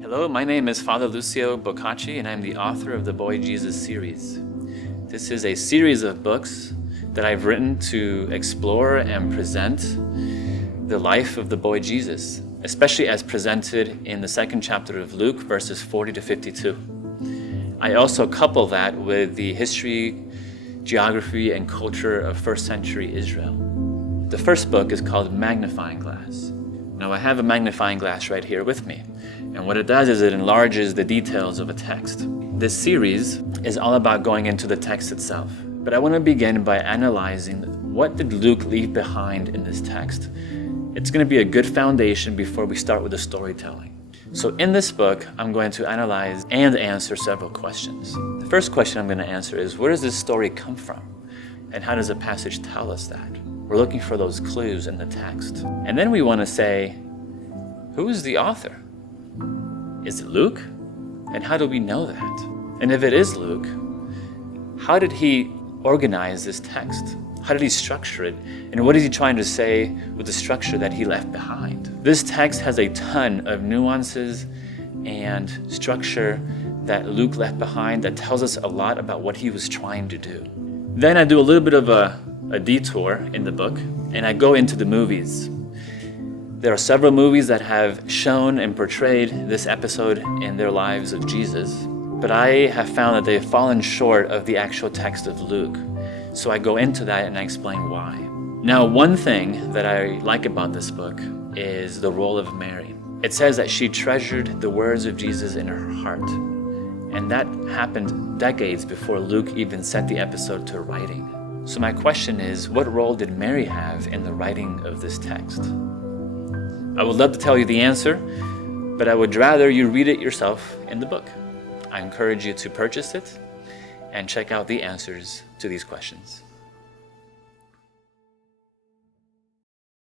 Hello, my name is Fr Lucio Boccacci, and I'm the author of the Boy Jesus series. This is a series of books that I've written to explore and present the life of the boy Jesus, especially as presented in the second chapter of Luke, verses 40 to 52. I also couple that with the history, geography, and culture of first century Israel. The first book is called Magnifying Glass. Now I have a magnifying glass right here with me, and what it does is it enlarges the details of a text. This series is all about going into the text itself, but I want to begin by analyzing what did Luke leave behind in this text. It's going to be a good foundation before we start with the storytelling. So in this book, I'm going to analyze and answer several questions. The first question I'm going to answer is, where does this story come from? And how does the passage tell us that? We're looking for those clues in the text. And then we want to say, who is the author? Is it Luke? And how do we know that? And if it is Luke, how did he organize this text? How did he structure it? And what is he trying to say with the structure that he left behind? This text has a ton of nuances and structure that Luke left behind that tells us a lot about what he was trying to do. Then I do a little bit of a detour in the book, and I go into the movies. There are several movies that have shown and portrayed this episode in their lives of Jesus, but I have found that they've fallen short of the actual text of Luke. So I go into that and I explain why. Now, one thing that I like about this book is the role of Mary. It says that she treasured the words of Jesus in her heart, and that happened decades before Luke even set the episode to writing. So my question is, what role did Mary have in the writing of this text? I would love to tell you the answer, but I would rather you read it yourself in the book. I encourage you to purchase it and check out the answers to these questions.